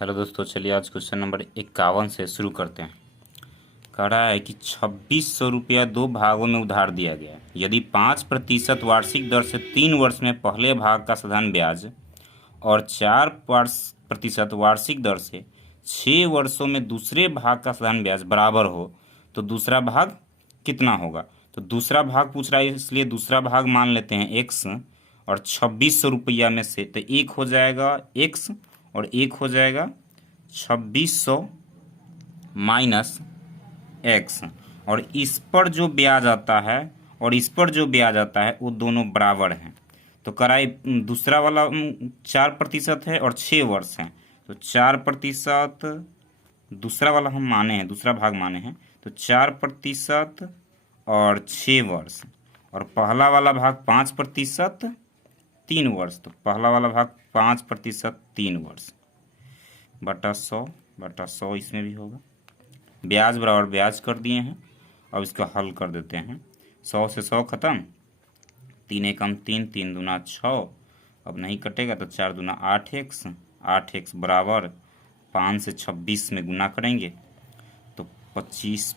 Hello दोस्तों, चलिए आज क्वेश्चन नंबर 51 से शुरू करते हैं। कह रहा है कि 2600 रुपया दो भागों में उधार दिया गया है। यदि 5% वार्षिक दर से 3 वर्ष में पहले भाग का साधारण ब्याज और 4% वार्षिक दर से 6 वर्षों में दूसरे भाग का साधारण ब्याज बराबर हो तो दूसरा भाग कितना होगा। तो दूसरा भाग पूछ रहा है, इसलिए दूसरा भाग मान लेते हैं एक्स। और 2600 रुपया में से तो एक हो जाएगा एक्स और एक हो जाएगा 2600 माइनस एक्स। और इस पर जो ब्याज आता है और इस पर जो ब्याज आता है वो दोनों बराबर हैं। तो कराए दूसरा वाला 4% है और 6 वर्ष है। तो 4% दूसरा वाला हम माने हैं, दूसरा भाग माने हैं, तो 4% और 6 वर्ष। और पहला वाला भाग 5% 3 वर्ष। तो पहला वाला भाग 5% 3 वर्ष बटा 100 इसमें भी होगा। ब्याज बराबर ब्याज कर दिए हैं। अब इसका हल कर देते हैं। 100 से 100 खत्म, 3 एकम 3, 3 दूना 6, अब नहीं कटेगा तो 4 दूना 8x, 8x बराबर 5 से 26 में गुना करेंगे तो 5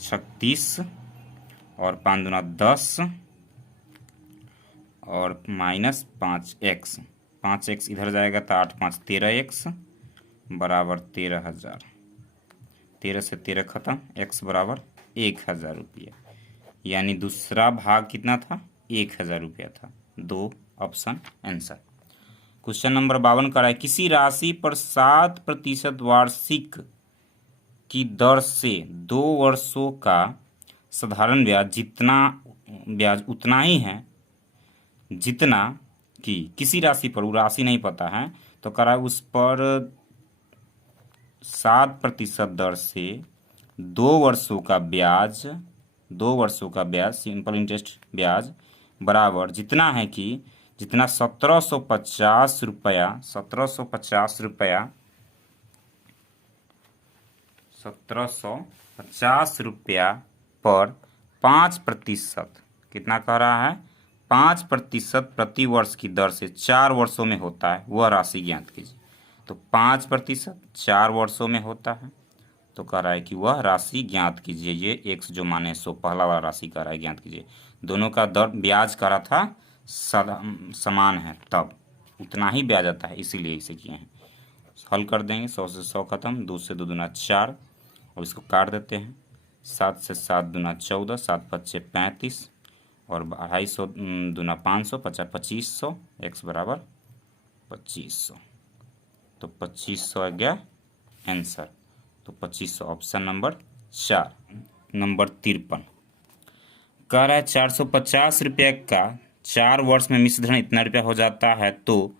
36 और 5 दूना 10 और माइनस 5x, 5x इधर जाएगा तो 8 5 13x बराबर 13,000। 13 से 13 खत्म, x बराबर 1,000 रुपया। यानी दूसरा भाग कितना था, 1,000 रुपया था। 2 ऑप्शन आंसर। क्वेश्चन नंबर 52 का है, किसी राशि पर 7% वार्षिक की दर से 2 वर्षों का साधारण ब्याज जितना ब्याज उतना ही है जितना कि किसी राशि पर, वो राशि नहीं पता है, तो करा उस पर 7% दर से 2 वर्षों का ब्याज, 2 वर्षों का ब्याज सिंपल इंटरेस्ट ब्याज बराबर जितना है कि जितना 1750 रुपया 1750 रुपया 1750 रुपया पर 5% कितना कह रहा है, 5% प्रति वर्ष की दर से 4 वर्षों में होता है, वह राशि ज्ञात कीजिए। तो 5% 4 वर्षों में होता है, तो कह रहा है कि वह राशि ज्ञात कीजिए। ये एक्स जो माने 100 पहला वाला राशि कह रहा है ज्ञात कीजिए। दोनों का दर ब्याज कह रहा था समान है, तब उतना ही ब्याज आता है, इसीलिए इसे किए हैं। हल कर देंगे। 100 से 100 खत्म, 2 से 2 दूना 4 और इसको काट देते हैं। 7 से 7 दूना 14, 7 पच्चे 35 और 250 दूना 500, 50 2500, एक्स बराबर 2500। तो 2500 आ गया आंसर। तो 2500 ऑप्शन नंबर 4। नंबर 53 कह रहा है 450 रुपये का 4 वर्ष में मिश्र धन इतना रुपया हो जाता है, तो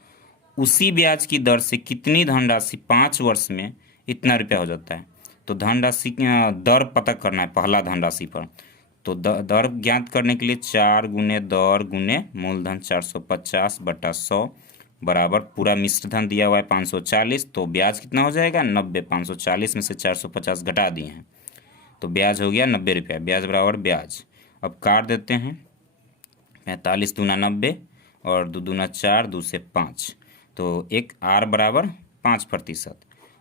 उसी ब्याज की दर से कितनी धनराशि 5 वर्ष में इतना रुपया हो जाता है। तो धनराशि दर पता करना है पहला धनराशि पर। तो दर ज्ञात करने के लिए 4 गुने दर गुने मूलधन 450 बटा 100 बराबर पूरा मिश्र धन दिया हुआ है 540, तो ब्याज कितना हो जाएगा 90। 540 में से 450 घटा दिए हैं तो ब्याज हो गया 90 रुपया। ब्याज बराबर ब्याज। अब काट देते हैं। 45 दूना 90 और 2 दूना 4, 2 से 5, तो एक आर बराबर 5%।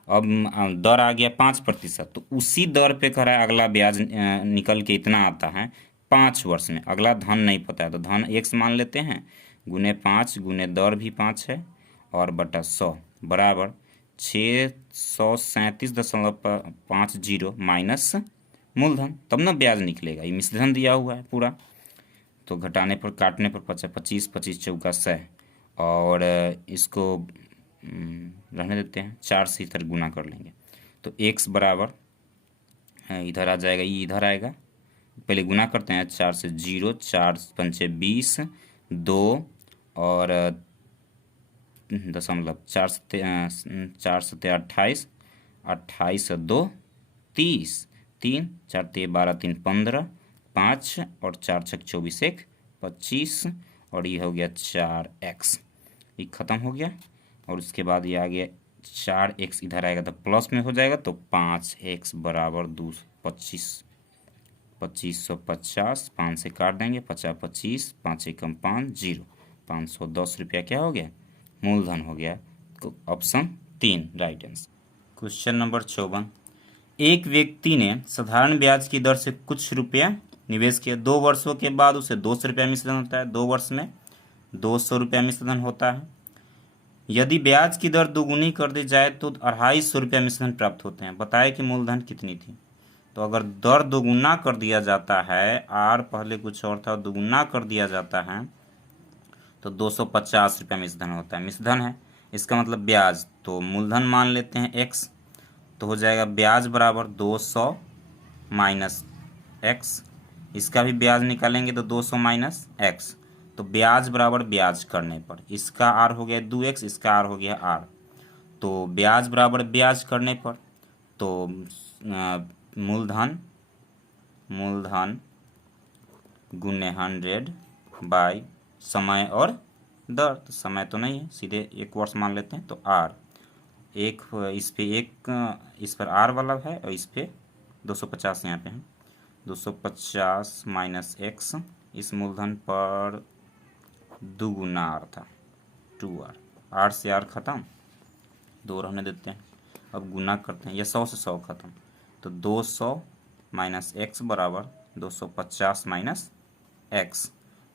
अब दर आ गया 5%, तो उसी दर पे कह रहा है अगला ब्याज निकल के इतना आता है 5 वर्ष में। अगला धन नहीं पता है तो धन एक्स मान लेते हैं, गुने 5 गुने दर भी 5 है और बटा 100 बराबर 637.50 माइनस मूलधन, तब ना ब्याज निकलेगा। ये मिश्रधन दिया हुआ है पूरा, तो घटाने पर काटने पर 25 25 चौका 100 और इसको रहने देते हैं। 4 से इधर गुना कर लेंगे तो x बराबर इधर आ जाएगा, ये इधर आएगा। पहले गुना करते हैं। 4 से 0, 4 पंचे 20, 2 और दशमलव 4 से 28, 28 से 2 30, 3 4 ते 12, 3 15, 5 और 4 छक 24, 1 25 और ये हो गया 4x। ये ख़त्म हो गया और उसके बाद ये आ गया 4x इधर आएगा तो प्लस में हो जाएगा, तो 5x बराबर 25। 2550, 5 से काट देंगे, 50 25, 5 एकम 5 0, 510 रुपया क्या हो गया, मूलधन हो गया option 3 right answer. Question number 54, एक व्यक्ति ने साधारण ब्याज की दर से कुछ रुपया निवेश किया, 2 वर्षों के बाद उसे 200 रुपया मिश्रण होता है। 2 वर्ष में 200 रुपया मिश्रण होता है। यदि ब्याज की दर दोगुनी कर दी जाए तो 250 रुपया मिश्रण प्राप्त होते हैं। बताए कि मूलधन कितनी थी। तो अगर दर दोगुना कर दिया जाता है, आर पहले कुछ और था, दोगुना कर दिया जाता है तो 250 रुपया मिश्रण होता है। मिश्रण है, इसका मतलब ब्याज, तो मूलधन मान लेते हैं एक्स, तो हो जाएगा ब्याज बराबर 200 माइनस एक्स। इसका भी ब्याज निकालेंगे तो 200 माइनस एक्स, तो ब्याज बराबर ब्याज करने पर इसका आर हो गया 2x, इसका आर हो गया आर, तो ब्याज बराबर ब्याज करने पर तो मूलधन गुने 100 बाय समय और दर। तो समय तो नहीं है, सीधे 1 वर्ष मान लेते हैं, तो आर एक इस पे इस पर आर वाला है और इस पे 250 यहाँ पे है, 250 माइनस एक्स, इस मूलधन पर दुगुना आर था 2r, आर से आर खत्म, 2 रहने देते हैं। अब गुना करते हैं, यह 100 से 100 खत्म, तो 200 माइनस एक्स बराबर 250 माइनस एक्स,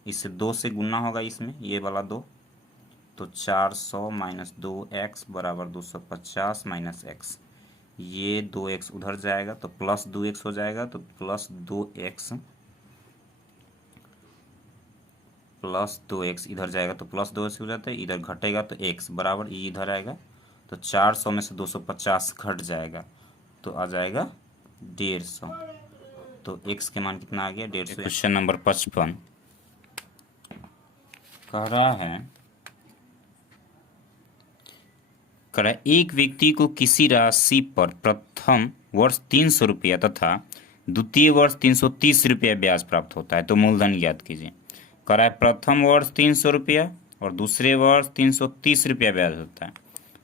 इससे 2 से गुना होगा इसमें, ये वाला 2, तो 400 माइनस 2x बराबर 250 माइनस एक्स, ये 2x उधर जाएगा तो प्लस 2x हो जाएगा, तो प्लस 2x इधर जाएगा तो प्लस 2x हो जाता है, इधर घटेगा तो x बराबर ये इधर आएगा, तो 400 में से 250 घट जाएगा तो आ जाएगा 150, तो x के मान कितना आ गया 150। क्वेश्चन नंबर 55 कह रहा है एक व्यक्ति को किसी राशि पर प्रथम वर्ष 300 रुपया तथा द्वितीय वर्ष 330 रुपया ब्याज प्राप्त होता है, तो मूलधन ज्ञात कीजिए। कह रहा है प्रथम वर्ष 300 रुपया और दूसरे वर्ष 330 रुपया ब्याज होता है,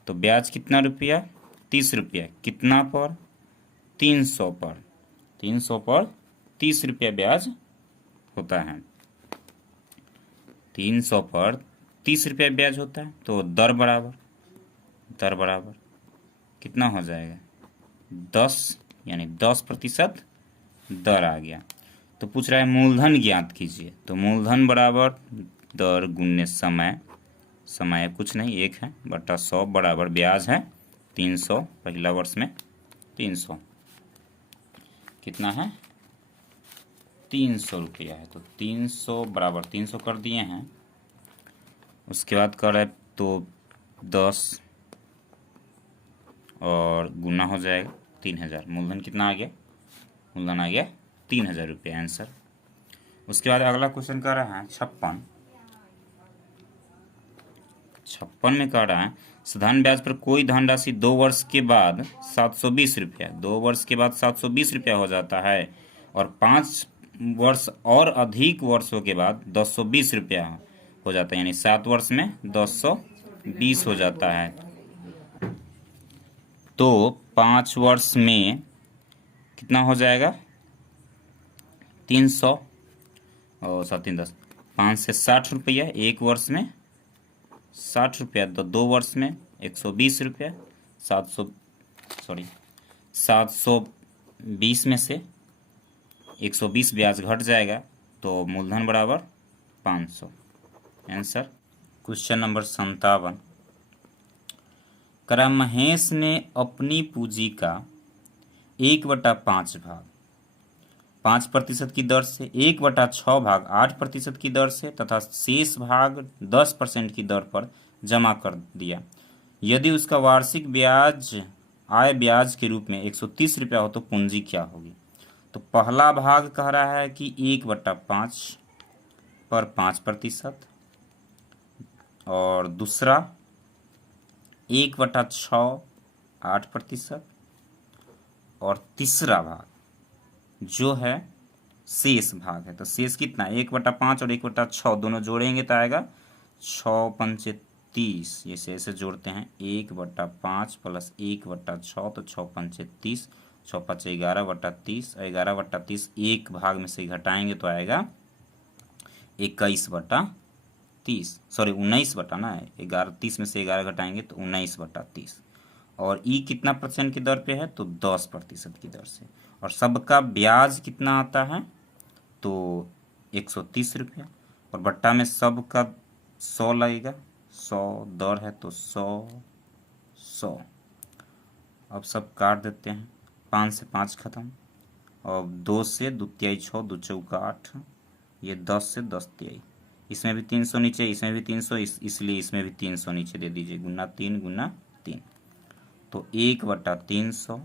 तो ब्याज कितना रुपया 30 रुपया, कितना पर 300 पर, 300 पर 30 रुपया ब्याज होता है, 300 पर 30 रुपया ब्याज होता है, तो दर बराबर कितना हो जाएगा 10, यानी 10% दर आ गया। तो पूछ रहा है मूलधन ज्ञात कीजिए, तो मूलधन बराबर दर गुने समय कुछ नहीं 1 है बटा 100 बराबर ब्याज है 300, पहला वर्ष में 300 कितना है 300 रुपया है, तो 300 बराबर 300 कर दिए हैं। उसके बाद कर रहे तो 10 और गुना हो जाएगा 3000, मूलधन कितना आ गया, मूलधन आ गया 3000 रुपये आंसर। उसके बाद अगला क्वेश्चन कर रहा है 56 में कह रहा है साधारण ब्याज पर कोई धनराशि 2 वर्ष के बाद 720 रुपया, 2 वर्ष के बाद 720 रुपया हो जाता है और 5 वर्ष और अधिक वर्षों के बाद 1020 रुपया हो जाता है, यानी 7 वर्ष में 1020 हो जाता है, तो 5 वर्ष में कितना हो जाएगा 300 और 7 3 10, 5 से 60 रुपया, 1 वर्ष में 60 रुपया, तो 2 वर्ष में 120 रुपया, 720 में से 120 ब्याज घट जाएगा, तो मूलधन बराबर 500 आंसर। क्वेश्चन नंबर 57 करा महेश ने अपनी पूंजी का 1/5 भाग 5% की दर से, 1/6 भाग 8% की दर से तथा शेष भाग 10% की दर पर जमा कर दिया। यदि उसका वार्षिक ब्याज आय ब्याज के रूप में 130 रुपया हो तो पूंजी क्या होगी। तो पहला भाग कह रहा है कि 1/5 पर 5%, और दूसरा 1/6 8%, और तीसरा भाग जो है शेष भाग है, तो शेष कितना 1/5 और 1/6 दोनों जोड़ेंगे तो आएगा 6 पंचे 30, ये ऐसे जोड़ते हैं 1/5 प्लस 1/6, तो 6 पंचे 30, 6 5 11/30, 11/30 एक भाग में से घटाएंगे तो आएगा 21/30, 30, सॉरी 19 बटा ना है, 11, 30 में से 11 घटाएंगे तो 19/30। और ई कितना % की दर पे है, तो 10% की दर से। और सबका ब्याज कितना आता है, तो 130 रुपया। और बट्टा में सबका 100 लगेगा, 100 दर है तो 100। अब सब काट देते हैं, 5 से 5 खत्म, और 2 से 2 तिहाई 6, 2 चौका 8, ये 10 से 10 तिहाई। इसमें भी 300 नीचे, इसमें भी 300, इसलिए इसमें भी 300 नीचे दे दीजिए, गुना 3 तो 1/300।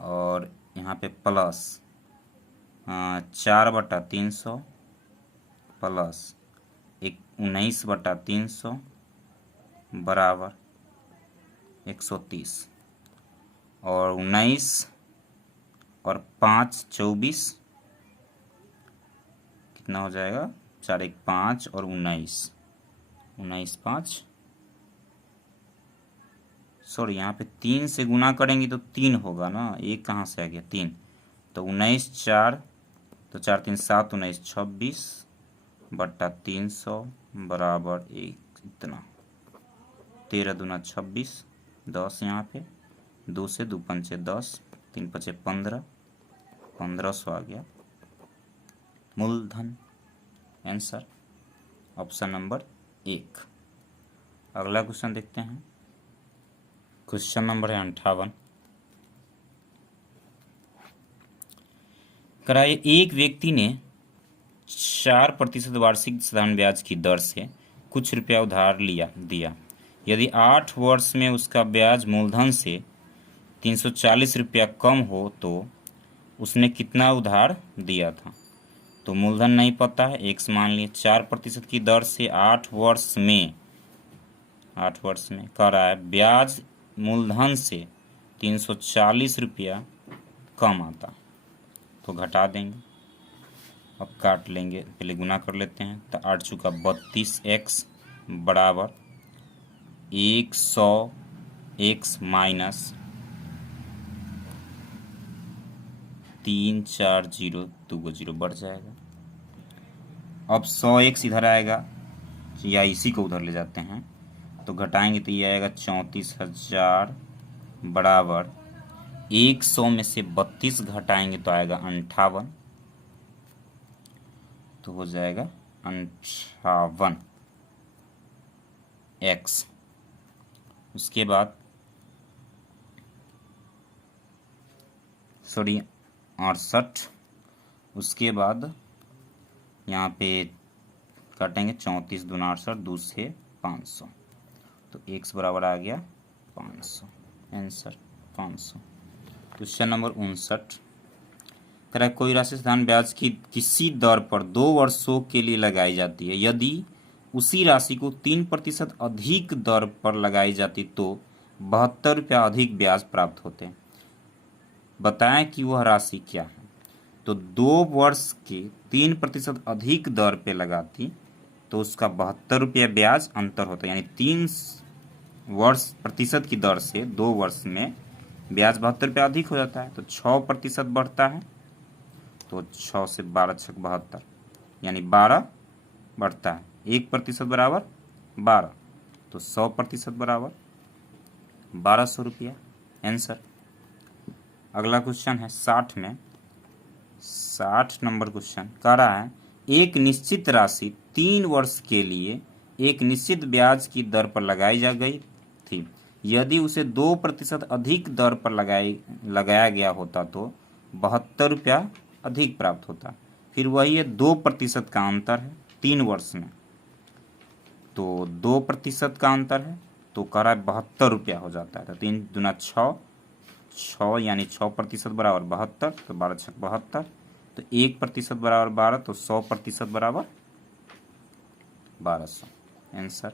और यहाँ पे प्लस 4/300 प्लस 19/300 बराबर 130। और 19 और 5 24, कितना हो जाएगा, 4 1 5 और 19 5, सॉरी यहाँ पे 3 से गुना करेंगे तो 3 होगा ना, एक कहाँ से आ गया 3, तो 19 4, तो 4 3 7, 19 26/300 बराबर 1, इतना 13 दूना 26, 10 यहाँ पे, 2 से 2 पंचे 10, 3 पचे 15, 1500 आ गया मूलधन। Answer option number 1। अगला क्वेश्चन देखते हैं। क्वेश्चन नंबर है 58। कराइए, एक व्यक्ति ने 4% वार्षिक साधारण ब्याज की दर से कुछ रुपया उधार दिया। यदि 8 वर्ष में उसका ब्याज मूलधन से 340 रुपया कम हो तो उसने कितना उधार दिया था। तो मूलधन नहीं पता है, एक मान लिए 4% की दर से 8 वर्ष में कह रहा है ब्याज मूलधन से 340 रुपया कम आता, तो घटा देंगे। अब काट लेंगे, पहले गुना कर लेते हैं, तो 8 चुका 32x बराबर 100x माइनस 3 4 0 2 0 बढ़ जाएगा। अब 100x इधर आएगा, या इसी को उधर ले जाते हैं तो घटाएंगे तो ये आएगा 34,000 बराबर 100 में से 32 घटाएंगे तो आएगा 58, तो हो जाएगा 58x। उसके बाद सॉरी 68, उसके बाद यहाँ पे काटेंगे 34 दूना 68, 2 से 500, तो x बराबर आ गया 500। आंसर 500। Question number 59। कह रहा है कोई राशि साधारण ब्याज की किसी दर पर 2 वर्षों के लिए लगाई जाती है, यदि उसी राशि को 3% अधिक दर पर लगाई जाती तो 72 रुपया अधिक ब्याज प्राप्त होते। बताएं कि वह राशि क्या है। तो 2 वर्ष के 3% अधिक दर पे लगाती तो उसका 72 रुपया ब्याज अंतर होता है, यानी 3 वर्ष प्रतिशत की दर से 2 वर्ष में ब्याज 72 रुपया अधिक हो जाता है, तो 6% बढ़ता है, तो 6 से 12 6 72, यानी 12 बढ़ता है, 1% बराबर 12, तो 100% बराबर 1200 रुपया। आंसर। अगला क्वेश्चन है 60 में, 60 नंबर क्वेश्चन कह रहा है एक निश्चित राशि 3 वर्ष के लिए एक निश्चित ब्याज की दर पर लगाई जा गई थी, यदि उसे 2% अधिक दर पर लगाया गया होता तो 72 रुपया अधिक प्राप्त होता। फिर वही है 2% का अंतर है 3 वर्ष में, तो 2% का अंतर है तो कह रहा है 72 रुपया हो जाता है, तो 3 दूना 6 यानी 6% बराबर 72, तो 12 6 72, तो 1% बराबर 12, तो 100% बराबर 1200। आंसर